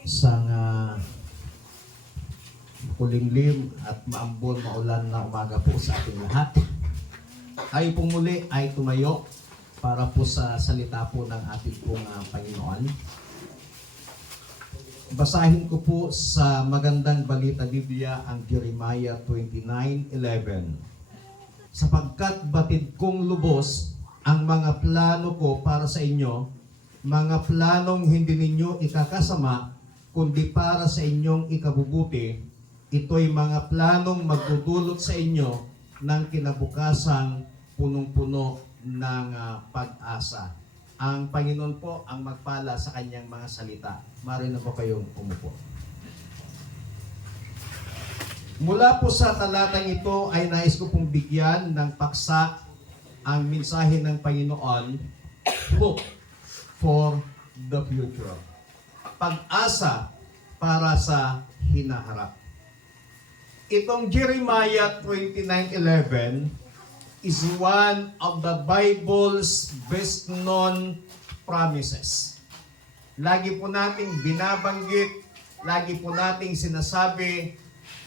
Isang kulimlim at maambon, maulan na umaga po sa ating lahat. Tayo pong muli ay tumayo para po sa salita po ng ating pong Panginoon. Basahin ko po sa magandang balita Biblia ang Jeremiah 29:11. Sapagkat batid kong lubos ang mga plano ko para sa inyo, mga planong hindi ninyo ikakasama, kundi para sa inyong ikabubuti. Ito'y mga planong magdudulot sa inyo ng kinabukasang punong-puno ng pag-asa. Ang Panginoon po ang magpala sa kanyang mga salita. Maaari na po kayong umupo. Mula po sa talatang ito ay nais ko pong bigyan ng paksa ang mensahe ng Panginoon, hope for the future. Pag-asa para sa hinaharap. Itong Jeremiah 29:11 is one of the Bible's best known promises. Lagi po nating binabanggit, lagi po nating sinasabi,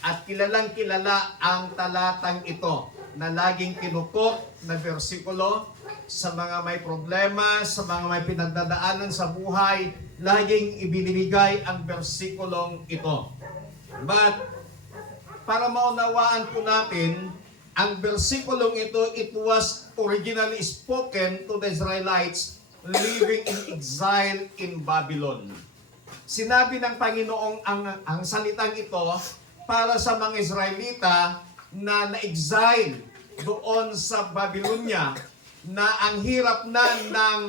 at kilalang kilala ang talatang ito na laging kinukot na bersikulo sa mga may problema, sa mga may pinagdadaanan sa buhay, laging ibinibigay ang bersikulong ito. But para maunawaan po natin, ang bersikulong ito, it was originally spoken to the Israelites living in exile in Babylon. Sinabi ng Panginoong ang salitang ito para sa mga Israelita na na-exile doon sa Babylonia, na ang hirap na ng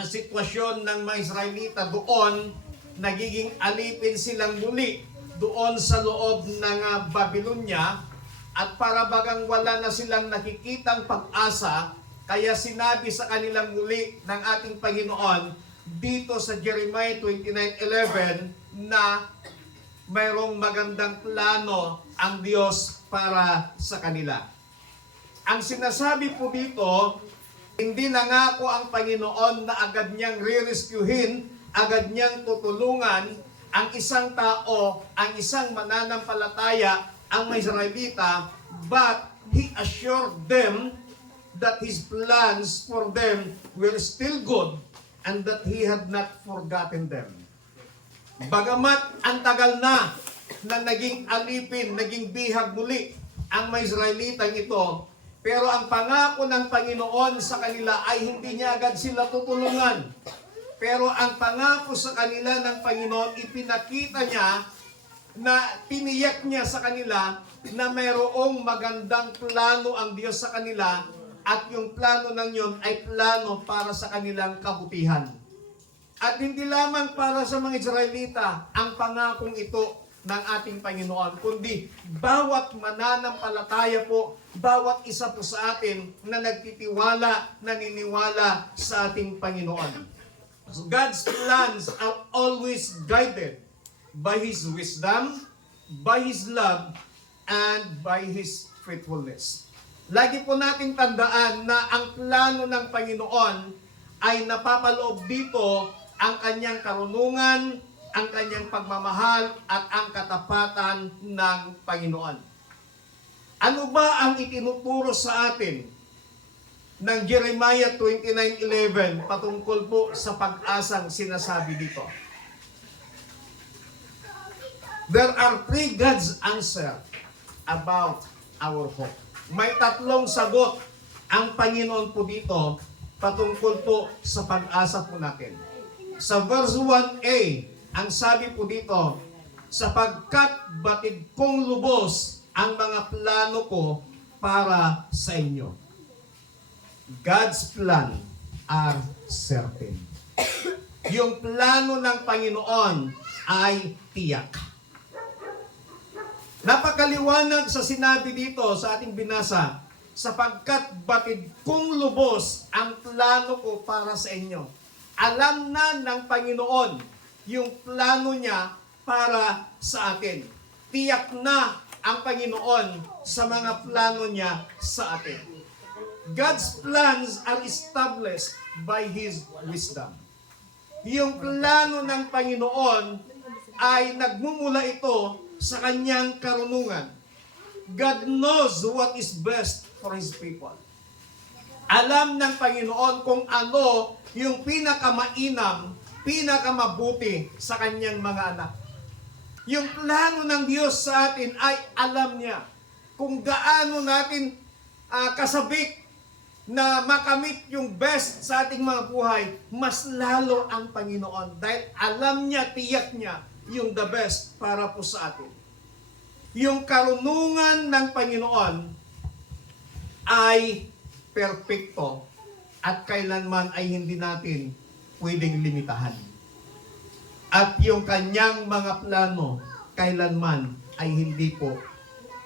sitwasyon ng mga Israelita doon, nagiging alipin silang muli doon sa loob ng Babylonia, at para bagang wala na silang nakikitang pag-asa, kaya sinabi sa kanilang muli ng ating Panginoon dito sa Jeremiah 29:11 na mayroong magandang plano ang Diyos para sa kanila. Ang sinasabi po dito, hindi nangako ang Panginoon na agad niyang re-rescuehin, agad niyang tutulungan ang isang tao, ang isang mananampalataya, ang mga Israelita, but He assured them that His plans for them were still good and that He had not forgotten them. Bagamat ang tagal na naging alipin, naging bihag muli ang mga Israelitang ito, pero ang pangako ng Panginoon sa kanila ay hindi niya agad sila tutulungan. Pero ang pangako sa kanila ng Panginoon, ipinakita niya na tiniyak niya sa kanila na mayroong magandang plano ang Diyos sa kanila, at yung plano ng yun ay plano para sa kanilang kabutihan. At hindi lamang para sa mga Israelita ang pangakong ito ng ating Panginoon, kundi bawat mananampalataya po, bawat isa po sa atin na nagtitiwala, naniniwala sa ating Panginoon. So God's plans are always guided by His wisdom, by His love, and by His faithfulness. Lagi po nating tandaan na ang plano ng Panginoon ay napapaloob dito ang kanyang karunungan, ang kanyang pagmamahal, at ang katapatan ng Panginoon. Ano ba ang itinuturo sa atin ng Jeremiah 29:11 patungkol po sa pag-asang sinasabi dito? There are three God's answer about our hope. May tatlong sagot ang Panginoon po dito patungkol po sa pag-asa po natin. Sa verse 1a, ang sabi po dito, sapagkat batid kong lubos ang mga plano ko para sa inyo. God's plan are certain. Yung plano ng Panginoon ay tiyak. Napakaliwanag sa sinabi dito sa ating binasa, sapagkat batid kong lubos ang plano ko para sa inyo. Alam na ng Panginoon yung plano niya para sa atin. Tiyak na ang Panginoon sa mga plano niya sa atin. God's plans are established by His wisdom. Yung plano ng Panginoon ay nagmumula ito sa kanyang karunungan. God knows what is best for His people. Alam ng Panginoon kung ano yung pinakamainam, pinakamabuti sa kanyang mga anak. Yung plano ng Diyos sa atin ay alam niya kung gaano natin kasabik na makamit yung best sa ating mga buhay, mas lalo ang Panginoon. Dahil alam niya, tiyak niya, yung the best para po sa atin. Yung karunungan ng Panginoon ay perpekto at kailanman ay hindi natin pwedeng limitahan. At yung kanyang mga plano, kailanman ay hindi po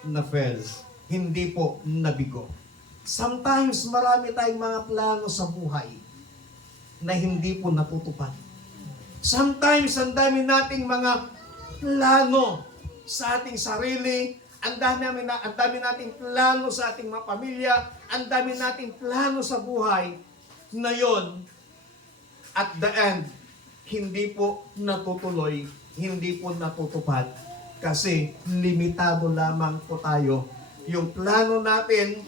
na-fail, hindi po nabigo. Sometimes marami tayong mga plano sa buhay na hindi po natutupad. Sometimes ang dami nating mga plano sa ating sarili, ang dami nating plano sa ating mga pamilya, ang dami nating plano sa buhay na yon, at the end, hindi po natutuloy, hindi po natutupad kasi limitado lamang po tayo. Yung plano natin,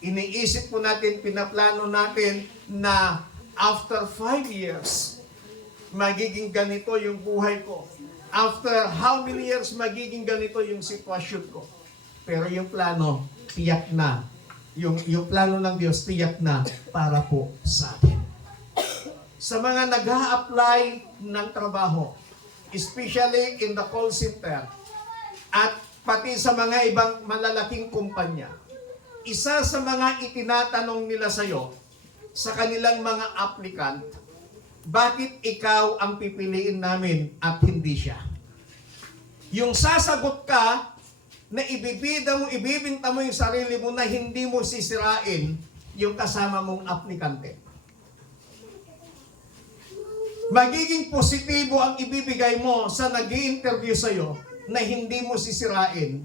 iniisip po natin, pinaplano natin na after 5 years, magiging ganito yung buhay ko. After how many years, magiging ganito yung sitwasyon ko. Pero yung plano, tiyak na. Yung plano ng Diyos, tiyak na para po sa atin. Sa mga nag-a-apply ng trabaho, especially in the call center, at pati sa mga ibang malalaking kumpanya, isa sa mga itinatanong nila sa'yo, sa kanilang mga applicant, bakit ikaw ang pipiliin namin at hindi siya? Yung sasagot ka na ibibinta mo yung sarili mo na hindi mo sisirain yung kasama mong aplikante. Magiging positibo ang ibibigay mo sa nag-i-interview sa'yo na hindi mo sisirain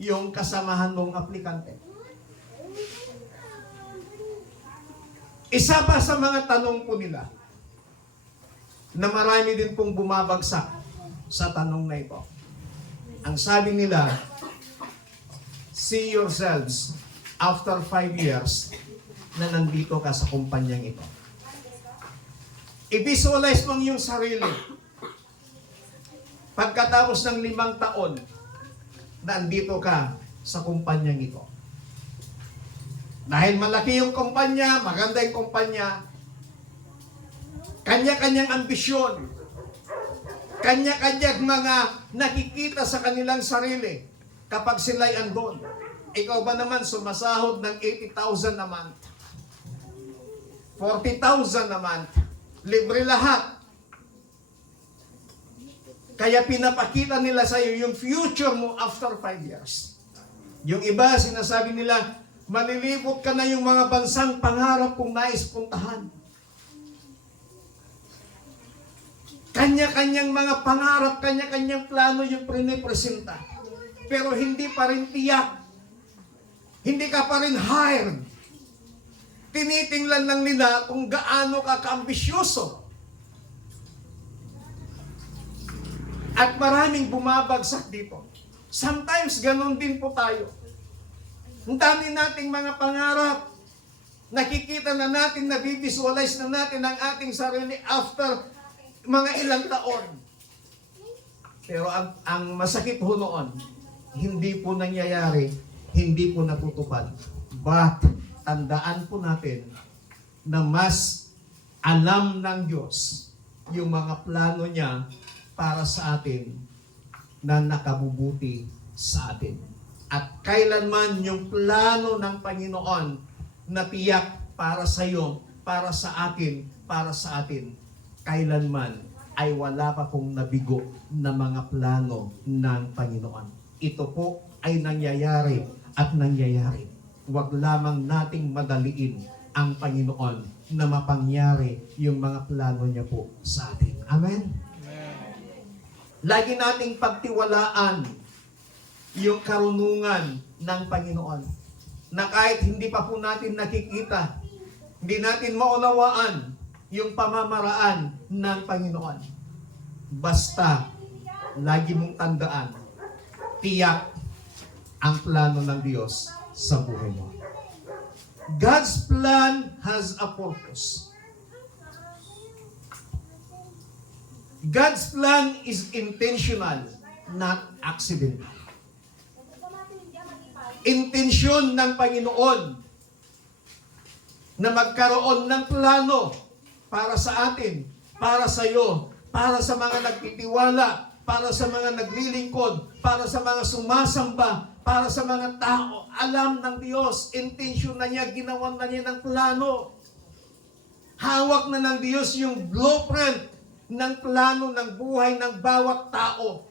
yung kasamahan mong aplikante. Isa pa sa mga tanong po nila, na marami din pong bumabagsak sa tanong na ito. Ang sabi nila, see yourselves after 5 years na nandito ka sa kumpanyang ito. I-visualize mo yung sarili. Pagkatapos ng 5 taon na andito ka sa kumpanyang ito. Dahil malaki yung kumpanya, maganda yung kumpanya, kanya-kanyang ambisyon, kanya-kanyang mga nakikita sa kanilang sarili kapag sila'y andon. Ikaw ba naman sumasahod ng 80,000 a month? 40,000 a month? Libre lahat. Kaya pinapakita nila sa iyo yung future mo after 5 years. Yung iba, sinasabi nila, malilibot ka na yung mga bansang pangarap kong nais puntahan. Kanya-kanyang mga pangarap, kanya-kanyang plano yung pinipresenta. Pero hindi pa rin tiyak. Hindi ka pa rin hired. Tinitingnan lang nila kung gaano ka kaambisyoso. At maraming bumabagsak dito. Sometimes ganun din po tayo. Ang dami nating mga pangarap. Nakikita na natin, nabivisualize na natin ang ating sarili after mga ilang taon. Pero ang masakit ho noon, hindi po nangyayari, hindi po natutupad. But, tandaan po natin na mas alam ng Diyos yung mga plano niya para sa atin na nakabubuti sa atin. At kailanman yung plano ng Panginoon na tiyak para sa iyo, para sa akin, kailanman ay wala pa pong nabigo na mga plano ng Panginoon. Ito po ay nangyayari at nangyayari. Huwag lamang nating madaliin ang Panginoon na mapangyari yung mga plano niya po sa atin. Amen? Lagi nating pagtiwalaan yung karunungan ng Panginoon na kahit hindi pa po natin nakikita, hindi natin maunawaan yung pamamaraan ng Panginoon. Basta lagi mong tandaan, tiyak ang plano ng Diyos sa buhay mo. God's plan has a purpose. God's plan is intentional, not accidental. Intensyon ng Panginoon na magkaroon ng plano para sa atin, para sa iyo, para sa mga nagtitiwala, para sa mga naglilingkod, para sa mga sumasamba, para sa mga tao. Alam ng Diyos, intensyon na niya, ginawan na niya ng plano. Hawak na ng Diyos yung blueprint ng plano ng buhay ng bawat tao.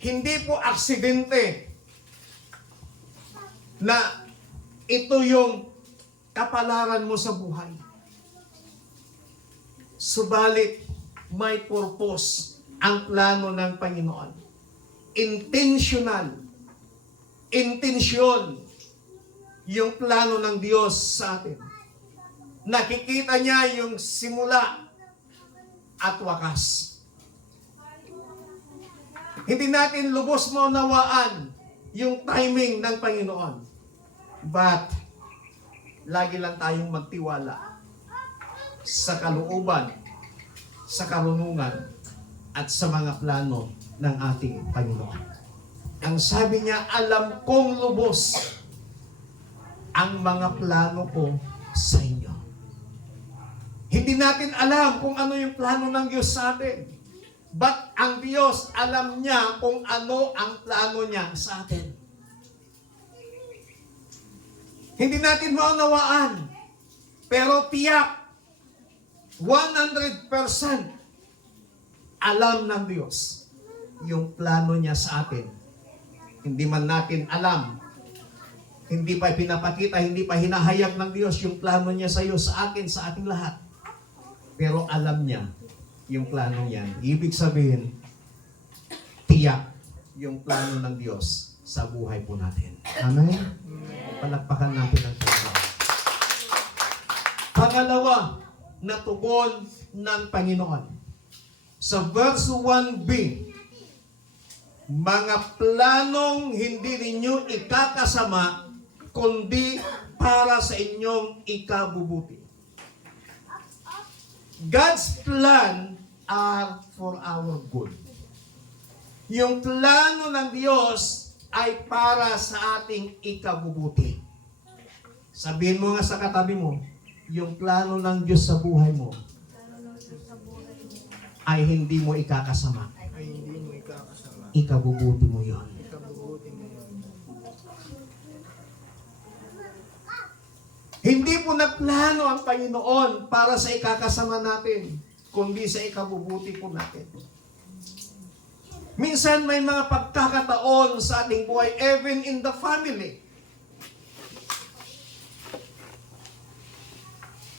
Hindi po aksidente na ito yung kapalaran mo sa buhay. Subalit, may purpose ang plano ng Panginoon. Intentional. Intensyon yung plano ng Diyos sa atin. Nakikita niya yung simula at wakas. Hindi natin lubos maunawaan yung timing ng Panginoon. But, lagi lang tayong magtiwala sa kalooban, sa karunungan, at sa mga plano ng ating Panginoon. Ang sabi niya, alam kong lubos ang mga plano ko sa inyo. Hindi natin alam kung ano yung plano ng Diyos sa atin. But ang Diyos, alam niya kung ano ang plano niya sa atin. Hindi natin maunawaan. Pero tiyak, 100% alam ng Diyos yung plano niya sa atin. Hindi man natin alam, hindi pa pinapakita, hindi pa hinahayag ng Diyos yung plano niya sa iyo, sa akin, sa ating lahat. Pero alam niya yung plano niya. Ibig sabihin, tiyak yung plano ng Diyos sa buhay po natin. Amen? Palakpakan natin ang Panginoon. Pangalawa, na tugon ng Panginoon. Sa verse 1b, mga planong hindi ninyo ikakasama, kundi para sa inyong ikabubuti. God's plan are for our good. Yung plano ng Diyos ay para sa ating ikabubuti. Sabihin mo nga sa katabi mo, yung plano ng Diyos sa buhay mo ay hindi mo ikakasama. Ikabubuti mo yon. Hindi po nagplano ang Panginoon para sa ikakasama natin, kundi sa ikabubuti po natin. Minsan may mga pagkakataon sa ating buhay, even in the family.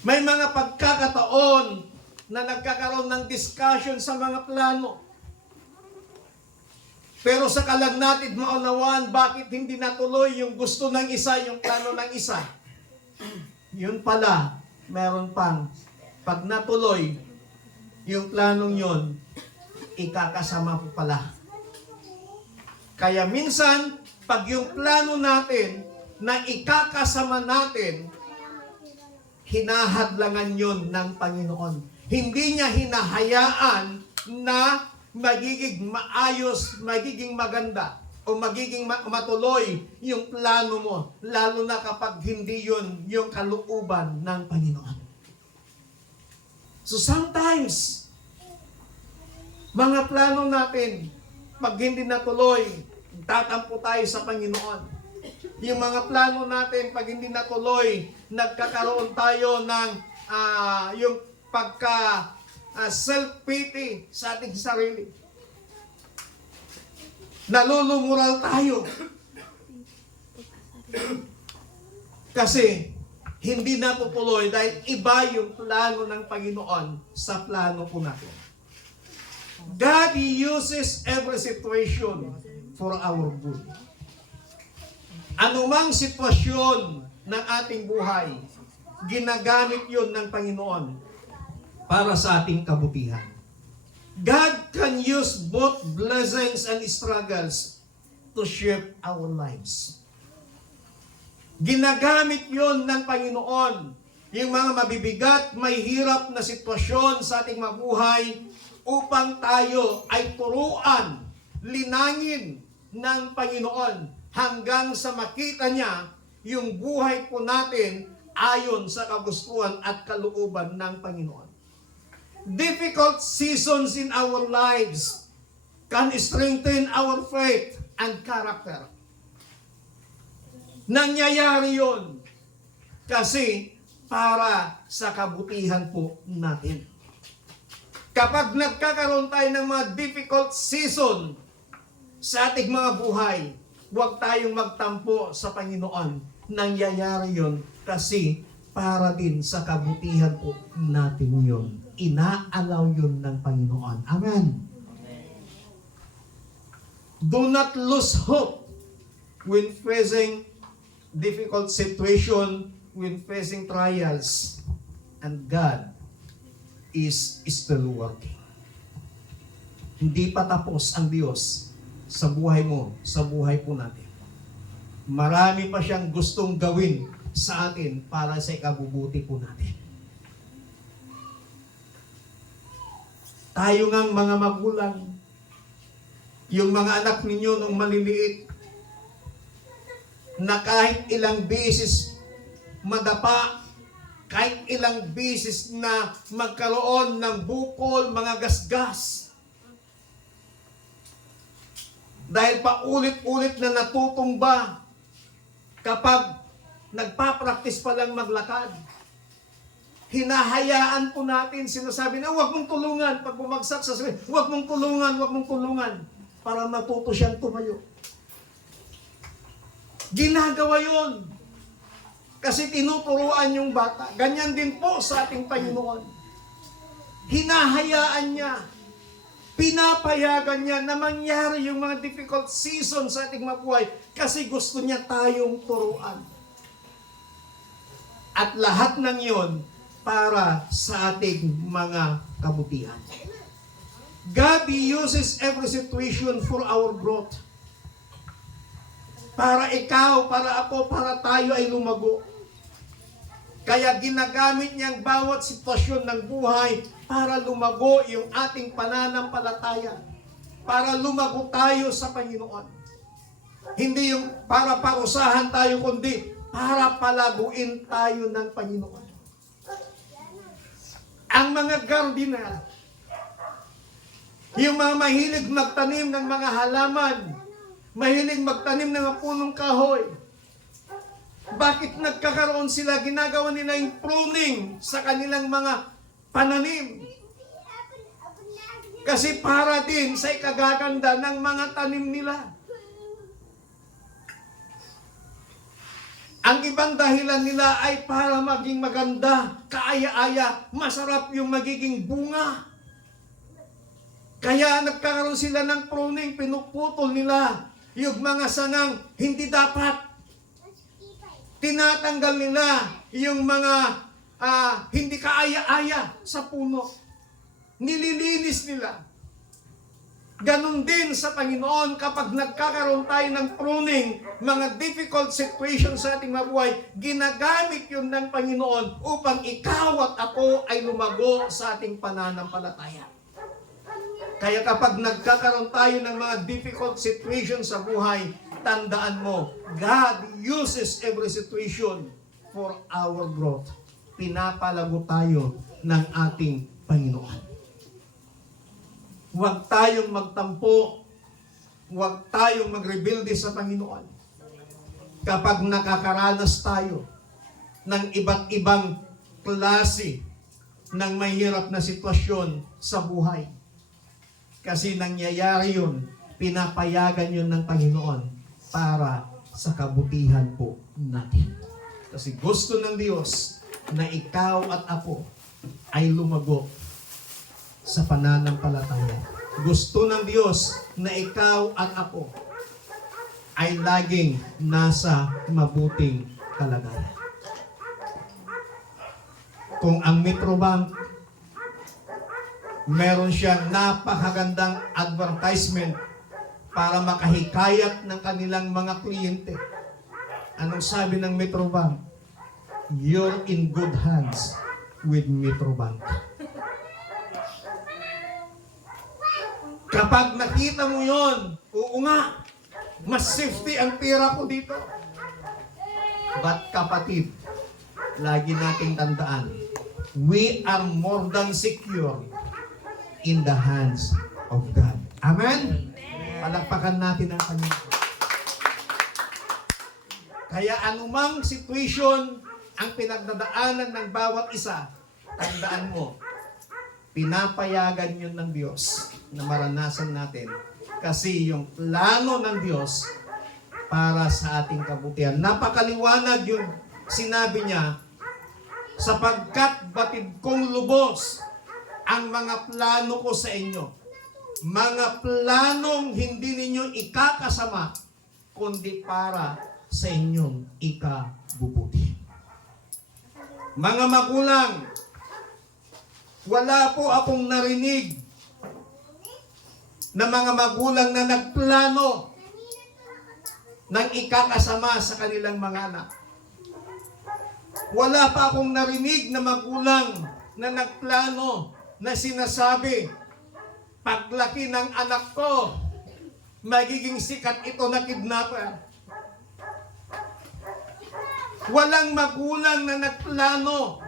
May mga pagkakataon na nagkakaroon ng discussion sa mga plano. Pero sa kalag natin maunawaan bakit hindi natuloy yung gusto ng isa, yung plano ng isa. Yun pala, meron pang pag natuloy yung planong yun, ikakasama po pala. Kaya minsan, pag yung plano natin na ikakasama natin, hinahadlangan yun ng Panginoon. Hindi niya hinahayaan na magiging maayos, magiging maganda, o magiging matuloy yung plano mo, lalo na kapag hindi yun yung kalooban ng Panginoon. So sometimes, mga plano natin, pag hindi natuloy, tatampo tayo sa Panginoon. Yung mga plano natin, pag hindi natuloy, nagkakaroon tayo ng yung pagka self-pity sa ating sarili. Nalulumural tayo. Kasi hindi natutuloy dahil iba yung plano ng Panginoon sa plano po natin. God uses every situation for our good. Anumang sitwasyon ng ating buhay, ginagamit yun ng Panginoon para sa ating kabutihan. God can use both blessings and struggles to shape our lives. Ginagamit yon ng Panginoon, yung mga mabibigat, may hirap na sitwasyon sa ating mabuhay upang tayo ay turuan, linangin ng Panginoon hanggang sa makita niya yung buhay po natin ayon sa kagustuhan at kalooban ng Panginoon. Difficult seasons in our lives can strengthen our faith and character. Nangyayari yun kasi para sa kabutihan po natin. Kapag nagkakaroon tayo ng mga difficult season sa ating mga buhay, huwag tayong magtampo sa Panginoon. Nangyayari yun kasi para din sa kabutihan po natin yun. Inaalaw yun ng Panginoon. Amen. Do not lose hope when facing difficult situation, when facing trials, and God is still working. Hindi pa tapos ang Diyos sa buhay mo, sa buhay po natin. Marami pa siyang gustong gawin sa atin para sa ikabubuti po natin. Tayo ngang mga magulang, yung mga anak ninyo nung maliliit, na kahit ilang beses madapa, kahit ilang beses na magkaroon ng bukol, mga gasgas, dahil paulit-ulit na natutumba kapag nagpa-practice pa lang maglakad. Hinahayaan po natin, sinasabi na, huwag mong tulungan. Pag bumagsak, sasabihin, huwag mong tulungan, para matuto siyang tumayo. Ginagawa yon kasi tinuturuan yung bata. Ganyan din po sa ating Panginoon. Hinahayaan niya, pinapayagan niya na mangyari yung mga difficult season sa ating mabuhay kasi gusto niya tayong turuan. At lahat ng yon para sa ating mga kabutihan. God uses every situation for our growth. Para ikaw, para ako, para tayo ay lumago. Kaya ginagamit niya ang bawat sitwasyon ng buhay para lumago yung ating pananampalataya. Para lumago tayo sa Panginoon. Hindi yung para parusahan tayo, kundi para palaguin tayo ng Panginoon. Ang mga gardener, yung mga mahilig magtanim ng mga halaman, mahilig magtanim ng mga punong kahoy, bakit nagkakaroon sila? Ginagawa nila yung pruning sa kanilang mga pananim. Kasi para din sa ikagaganda ng mga tanim nila. Ang ibang dahilan nila ay para maging maganda, kaaya-aya, masarap yung magiging bunga. Kaya nagkakaroon sila ng pruning, pinuputol nila yung mga sangang hindi dapat. Tinatanggal nila yung mga hindi kaaya-aya sa puno. Nililinis nila. Ganon din sa Panginoon kapag nagkakaroon tayo ng pruning, mga difficult situations sa ating mabuhay, ginagamit yun ng Panginoon upang ikaw at ako ay lumago sa ating pananampalataya. Kaya kapag nagkakaroon tayo ng mga difficult situations sa buhay, tandaan mo, God uses every situation for our growth. Pinapalago tayo ng ating Panginoon. Huwag tayong magtampo, huwag tayong magrebelde sa Panginoon. Kapag nakakaranas tayo ng iba't ibang klase ng mahirap na sitwasyon sa buhay. Kasi nangyayari yun, pinapayagan yun ng Panginoon para sa kabutihan po natin. Kasi gusto ng Diyos na ikaw at ako ay lumago sa pananampalataya. Gusto ng Diyos na ikaw at ako ay laging nasa mabuting kalagayan. Kung ang Metrobank meron siyang napakagandang advertisement para makahikayat ng kanilang mga kliyente. Anong sabi ng Metrobank? You're in good hands with Metrobank. Kapag nakita mo yon, oo nga, mas safety ang pera ko dito. But kapatid, lagi nating tandaan, we are more than secure in the hands of God. Amen? Palakpakan natin ang Panginoon. Kaya anumang situation ang pinagdadaanan ng bawat isa, tandaan mo, pinapayagan yun ng Diyos na maranasan natin. Kasi yung plano ng Diyos para sa ating kabutihan. Napakaliwanag yung sinabi niya, sapagkat batid kong lubos ang mga plano ko sa inyo. Mga planong hindi ninyo ikakasama, kundi para sa inyong ikabubuti. Mga magulang, wala po akong narinig na mga magulang na nagplano ng ikakasama sa kanilang mga anak. Wala pa akong narinig na magulang na nagplano na sinasabi, paglaki ng anak ko, magiging sikat ito na kidnapper. Walang magulang na nagplano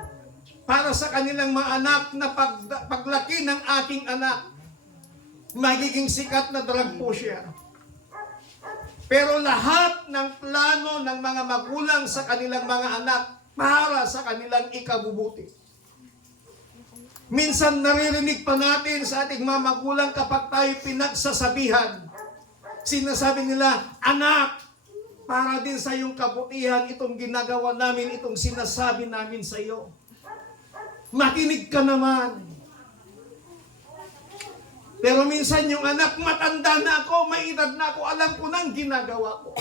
para sa kanilang mga anak na paglaki ng aking anak, magiging sikat na drug pusher. Pero lahat ng plano ng mga magulang sa kanilang mga anak para sa kanilang ikabubuti. Minsan naririnig pa natin sa ating mga magulang kapag tayo pinagsasabihan. Sinasabi nila, anak, para din sa iyong kabutihan, itong ginagawa namin, itong sinasabi namin sa iyo. Makinig ka naman. Pero minsan yung anak, matanda na ako, may edad na ako, alam ko nang ginagawa ko.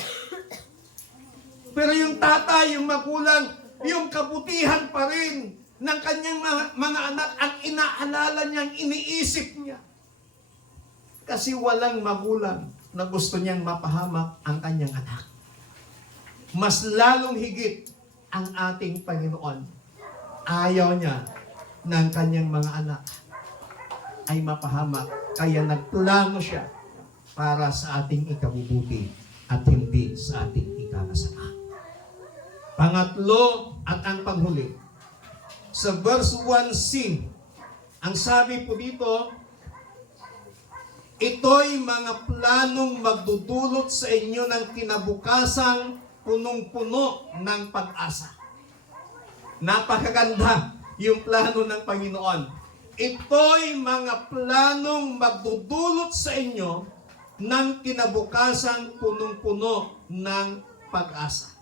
Pero yung tatay, yung magulang, yung kabutihan pa rin ng kanyang mga anak, ang inaalala niya, ang iniisip niya. Kasi walang magulang na gusto niyang mapahamak ang kanyang anak. Mas lalong higit ang ating Panginoon. Ayaw niya ng kanyang mga anak ay mapahamak. Kaya nagplano siya para sa ating ikabubuti at hindi sa ating ikakasama. Pangatlo at ang panghuli. Sa verse 1c, ang sabi po dito, ito'y mga planong magdudulot sa inyo ng kinabukasang punong-puno ng pag-asa. Napakaganda yung plano ng Panginoon. Ito'y mga planong magdudulot sa inyo ng kinabukasang punong-puno ng pag-asa.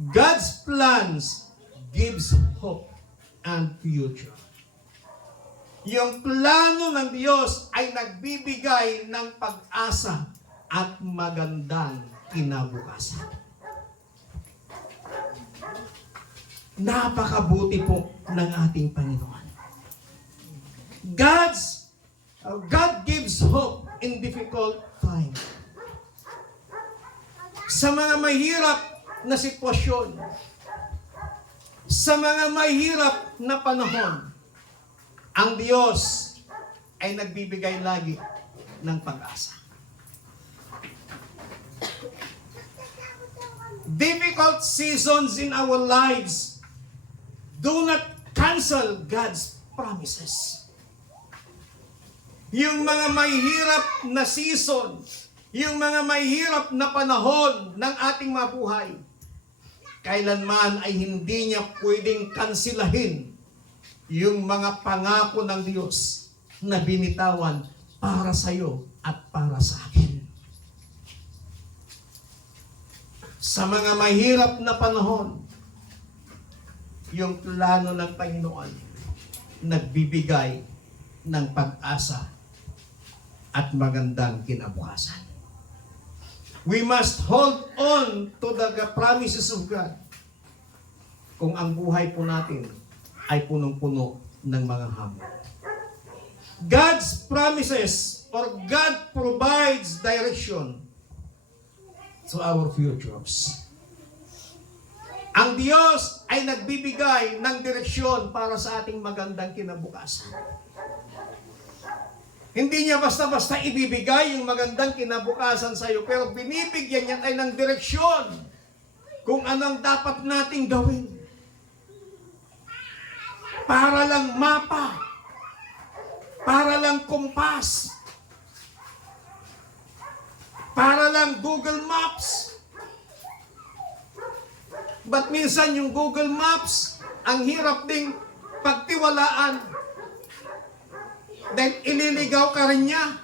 God's plans gives hope and future. Yung plano ng Diyos ay nagbibigay ng pag-asa at magandang kinabukasan. Napakabuti po ng ating Panginoon. God gives hope in difficult times. Sa mga mahirap na sitwasyon, sa mga mahirap na panahon, ang Diyos ay nagbibigay lagi ng pag-asa. Difficult seasons in our lives do not cancel God's promises. Yung mga mahirap na season, yung mga mahirap na panahon ng ating mga buhay, kailanman ay hindi niya pwedeng kansilahin yung mga pangako ng Diyos na binitawan para sa iyo at para sa akin. Sa mga mahirap na panahon, yung plano ng Panginoon nagbibigay ng pag-asa at magandang kinabukasan. We must hold on to the promises of God kung ang buhay po natin ay punong-puno ng mga hamon. God's promises or God provides direction to our futures. Ang Diyos ay nagbibigay ng direksyon para sa ating magandang kinabukasan. Hindi niya basta-basta ibibigay yung magandang kinabukasan sa iyo, pero binibigyan niya tayo ng direksyon kung anong dapat nating gawin. Para lang mapa, para lang kumpas, para lang Google Maps. But minsan yung Google Maps, ang hirap ding pagtiwalaan. Dahil ililigaw ka rin niya.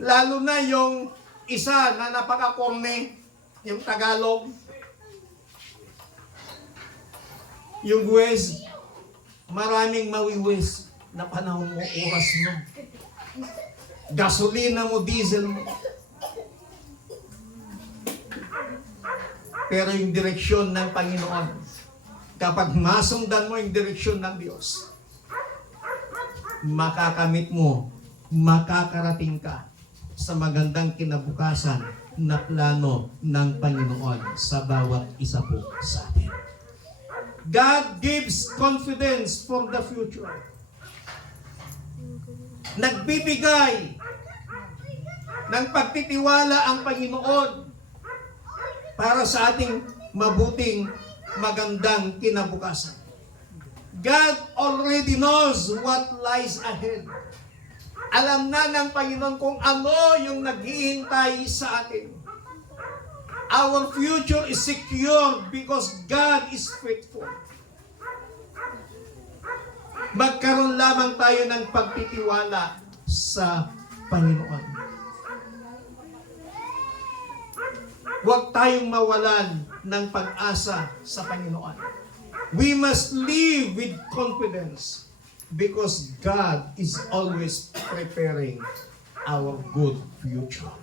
Lalo na yung isa na napaka-corny, yung Tagalog. Yung Waze, maraming mawiwis na panahon mo, oras mo. Gasolina mo, diesel mo. Pero yung direksyon ng Panginoon, kapag masundan mo yung direksyon ng Diyos, makakamit mo, makakarating ka sa magandang kinabukasan na plano ng Panginoon sa bawat isa po sa atin. God gives confidence for the future. Nagbibigay ng pagtitiwala ang Panginoon para sa ating mabuting, magandang kinabukasan. God already knows what lies ahead. Alam na ng Panginoon kung ano yung naghihintay sa atin. Our future is secure because God is faithful. Magkaroon lamang tayo ng pagtitiwala sa Panginoon. Huwag tayong mawalan ng pag-asa sa Panginoon. We must live with confidence because God is always preparing our good future.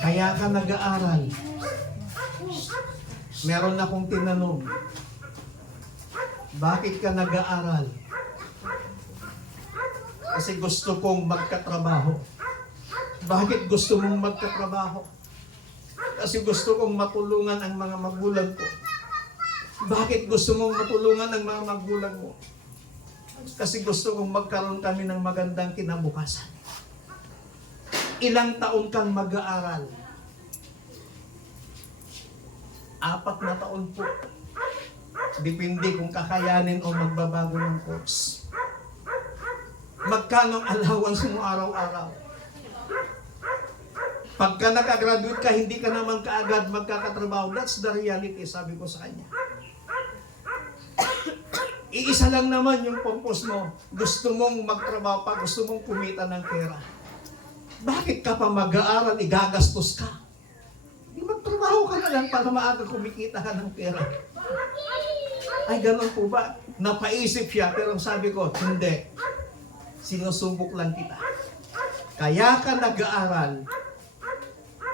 Kaya ka nag-aaral. Meron akong tinanong, bakit ka nag-aaral? Kasi gusto kong magkatrabaho. Bakit gusto mong magkatrabaho? Kasi gusto kong matulungan ang mga magulang ko. Bakit gusto mong matulungan ang mga magulang mo? Kasi gusto kong magkaroon kami ng magandang kinabukasan. Ilang taon kang mag-aaral? 4 na taon po. Depende kung kakayanin o magbabago ng course. Magkano ang allowance mo araw-araw? Pagka nakagraduate ka, hindi ka naman kaagad magkakatrabaho. That's the reality, sabi ko sa kanya. Iisa lang naman yung purpose mo. Gusto mong magtrabaho pa, gusto mong kumita ng pera. Bakit ka pa mag-aaral, igagastos ka? Di magtrabaho ka na lang para maaga kumikita ka ng pera. Ay, ganun po ba? Napaisip siya, pero sabi ko, hindi. Sinusubok lang kita. Kaya ka nag-aaral,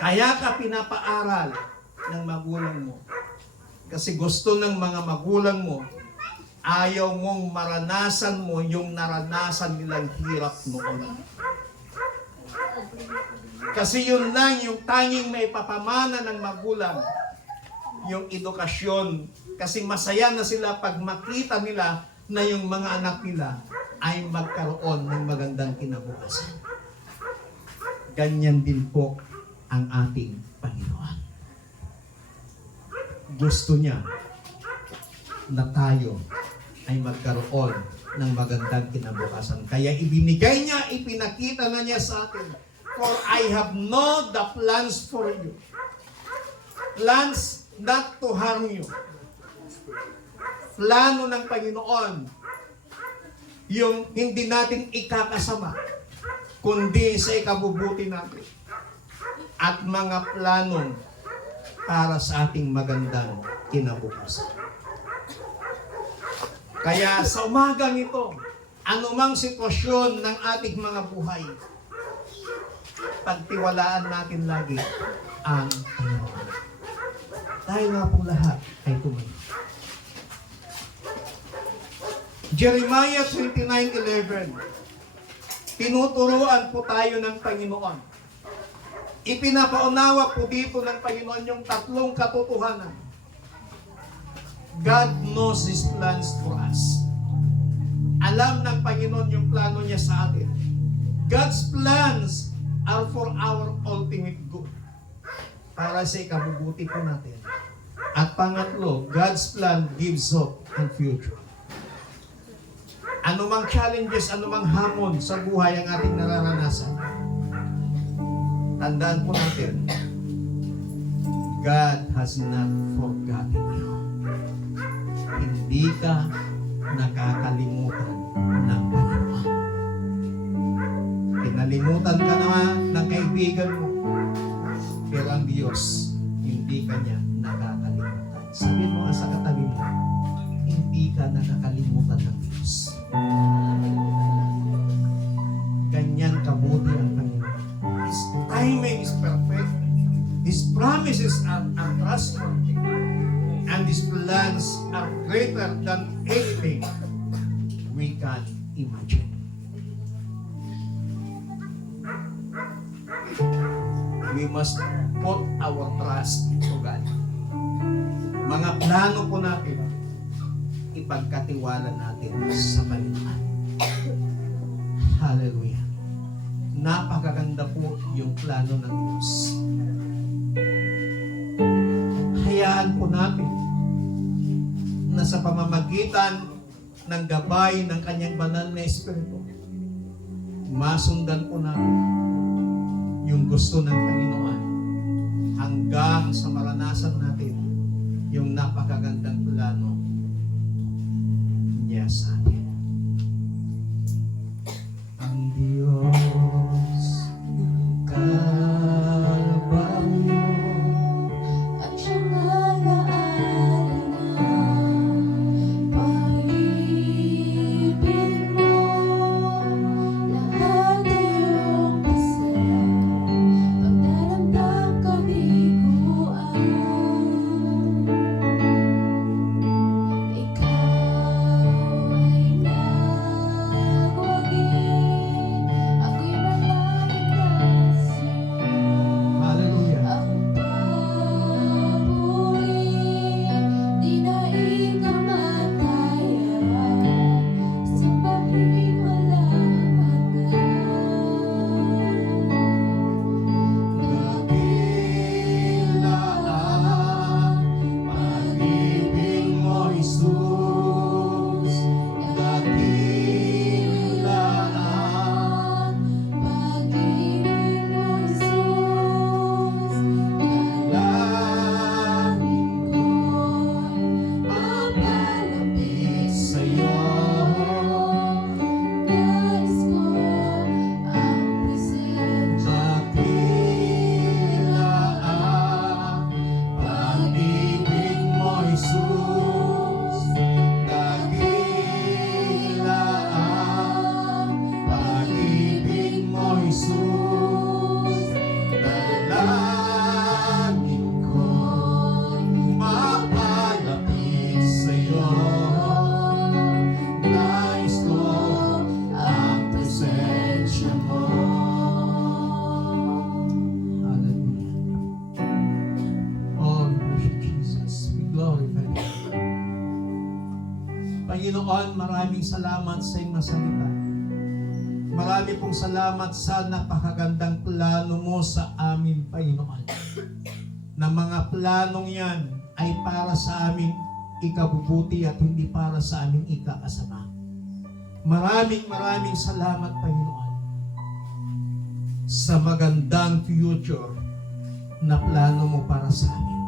kaya ka pinapaaral ng magulang mo. Kasi gusto ng mga magulang mo, ayaw mong maranasan mo yung naranasan nilang hirap noon. Kasi yun lang yung tanging may papamana ng magulang, yung edukasyon. Kasi masaya na sila pag makita nila na yung mga anak nila ay magkaroon ng magandang kinabukasan. Ganyan din po ang ating Panginoon. Gusto niya na tayo ay magkaroon ng magandang kinabukasan. Kaya ibinigay niya, ipinakita na niya sa atin, for I have known the plans for you. Plans not to harm you. Plano ng Panginoon, yung hindi natin ikakasama, kundi sa ikabubuti natin. At mga plano para sa ating magandang kinabukasan. Kaya sa umagang ito, anumang sitwasyon ng ating mga buhay, pagtiwalaan natin lagi ang Panginoon. Tayo nga pong lahat ay tumayo. Jeremiah 29:11. Tinuturuan po tayo ng Panginoon. Ipinapaunawa po dito ng Panginoon yung tatlong katotohanan. God knows His plans for us. Alam ng Panginoon yung plano niya sa atin. God's plans are for our ultimate good. Para sa ikabubuti po natin. At pangatlo, God's plan gives hope and future. Anumang challenges, anumang hamon sa buhay ang ating nararanasan, tandaan po natin, God has not forgotten you. Hindi ka nakakalimutan ng Panginoon. Pinalimutan ka na ng kaibigan mo, pero ang Diyos, hindi ka niya nakakalimutan. Sabihin mo nga sa katabi mo, hindi ka nakakalimutan ng Diyos. Ganyan kabuti ang Panginoon. His timing is perfect. His promises are trustworthy. And His plans are greater than anything we can imagine. We must put our trust to God. Mga plano po natin, ipagkatiwala natin sa Panginoon. Hallelujah. Napakaganda po yung plano ng Diyos. Hayaan po natin na sa pamamagitan ng gabay ng Kanyang banal na Espiritu, masundan po natin yung gusto ng Panginoon hanggang sa maranasan natin yung napakagandang plano niya sa atin. Ang Diyos ng Kalbaryo at siyang alaala ng pag-ibig mo, lahat ay iyong masaya, pagdaramdam kabiguan. Panginoon, maraming salamat sa iyong masalita. Marami pong salamat sa napakagandang plano mo sa amin, Panginoon. Na mga planong yan ay para sa aming ikabubuti at hindi para sa aming ikakasama. Maraming salamat, Panginoon, sa magandang future na plano mo para sa amin.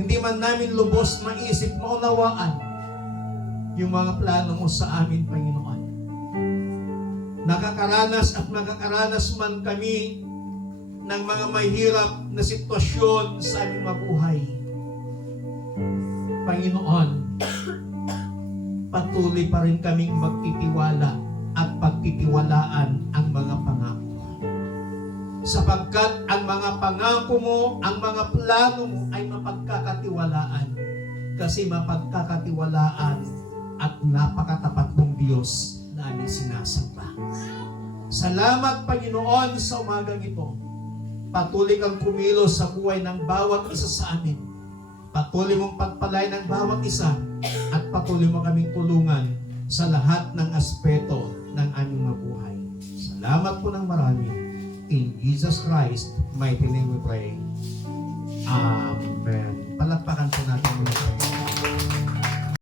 Hindi man namin lubos maisip, maunawaan yung mga plano mo sa amin, Panginoon. Nakakaranas at makakaranas man kami ng mga mahirap na sitwasyon sa aming mabuhay. Panginoon, patuloy pa rin kaming magtitiwala at pagtitiwalaan ang mga pangako. sapagkat ang mga pangako mo, ang mga plano mo ay mapagkakatiwalaan. Kasi mapagkakatiwalaan at napakatapat mong Diyos na aming sinasamba. Salamat, Panginoon, sa umagang ito. Patuloy kang kumilos sa buhay ng bawat isa sa amin. Patuloy mong pagpalay ng bawat isa at patuloy mo kaming tulungan sa lahat ng aspeto ng aming mabuhay. Salamat po ng marami. In Jesus Christ, mighty name we pray. Amen. Palakpakan po natin muna tayo.